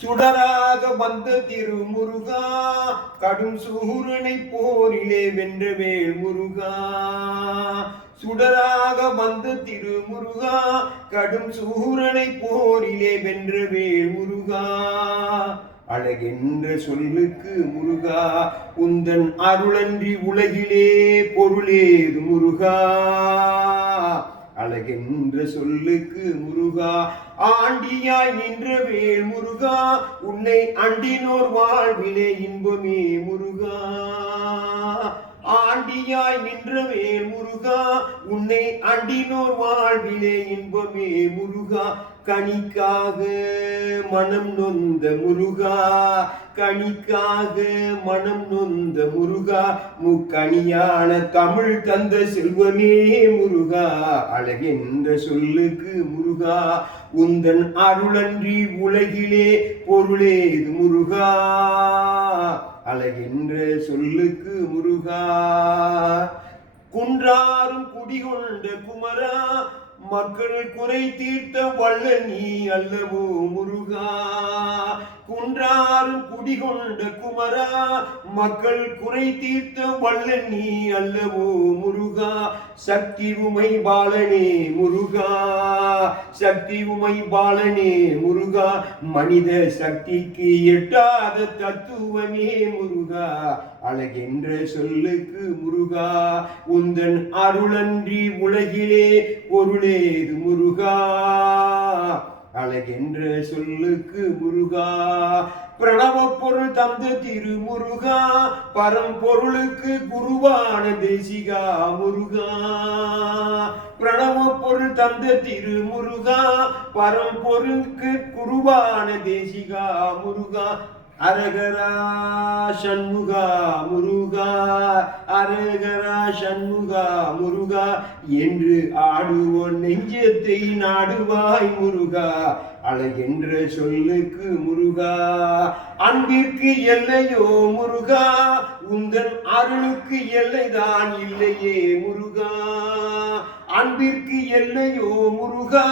சுடராக வந்த திருமுருகா கடும் சூரனை போரிலே வென்ற வேல் முருகா சுடராக வந்த திருமுருகா கடும் சூரனை போரிலே வென்ற வேல் முருகா அழகென்ற சொல்லுக்கு முருகா உந்தன் அருளன்றி உலகிலே பொருளேது முருகா. அழகென்ற சொல்லுக்கு முருகா ஆண்டியாய் நின்ற வேல் முருகா உன்னை அண்டினோர் வாழ்விலே இன்பமே முருகா. ஆண்டியாய் நின்ற வேல் முருகா. உன்னை அண்டினோர் வாழ்விலே இன்பமே முருகா. கணிக்காக மனம் நொந்த முருகா. கணிக்காக மனம் நொந்த முருகா. முக்கணியான தமிழ் தந்த செல்வமே முருகா. அழகென்ற சொல்லுக்கு முருகா. உந்தன் அருளன்றி உலகிலே பொருளேது முருகா. அழகென்ற சொல்லுக்கு முருகா. குன்றாரும் குடிகொண்ட குமரா மக்கள் குறை தீர்த்த வல்ல நீ அல்லவோ முருகா. குன்றாரும் குடிகொண்ட குமரா. மக்கள் குறை தீர்த்த வல்ல நீ அல்லவோ முருகா. சக்தி உமை பாலனே முருகா. சக்தி உமை பாலனே முருகா. மனித சக்திக்கு எட்டாத தத்துவமே முருகா. அழகென்ற சொல்லுக்கு முருகா. உந்தன் அருளன்றி உலகிலே பொருளேது முருகா. அழகென்ற சொல்லுக்கு முருகா. பிரணவ பொருள் தந்த திருமுருகா. பரம்பொருளுக்கு குருவான தேசிகா முருகா. பிரணவ பொருள் தந்த திருமுருகா. பரம்பொருளுக்கு குருவான தேசிகா முருகா. அரகரா சண்முகா முருகா. அரகரா சண்முகா முருகா என்று ஆடுவோன் நெஞ்சத்தை நாடுவாய் முருகா. அழகென்ற சொல்லுக்கு முருகா. அன்பிற்கு எல்லையோ முருகா. உந்தன் அருளுக்கு எல்லைதான் இல்லையே முருகா. அன்பிற்கு எல்லையோ முருகா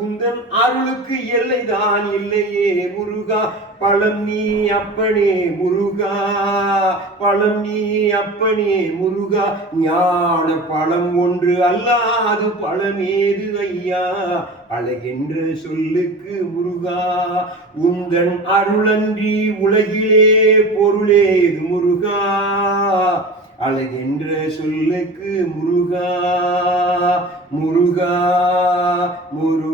உந்தன் அருளுக்கு எல்லைதான் இல்லையே முருகா. பழம் நீ அப்பனே முருகா பழம் நீ அப்பனே முருகா. ஞான பழம் ஒன்று அல்லாது பழமேது ஐயா? அழகென்ற சொல்லுக்கு முருகா உந்தன் அருளன்றி உலகிலே பொருளேது முருகா? அழகென்ற சொல்லுக்கு முருகா முருகா முரு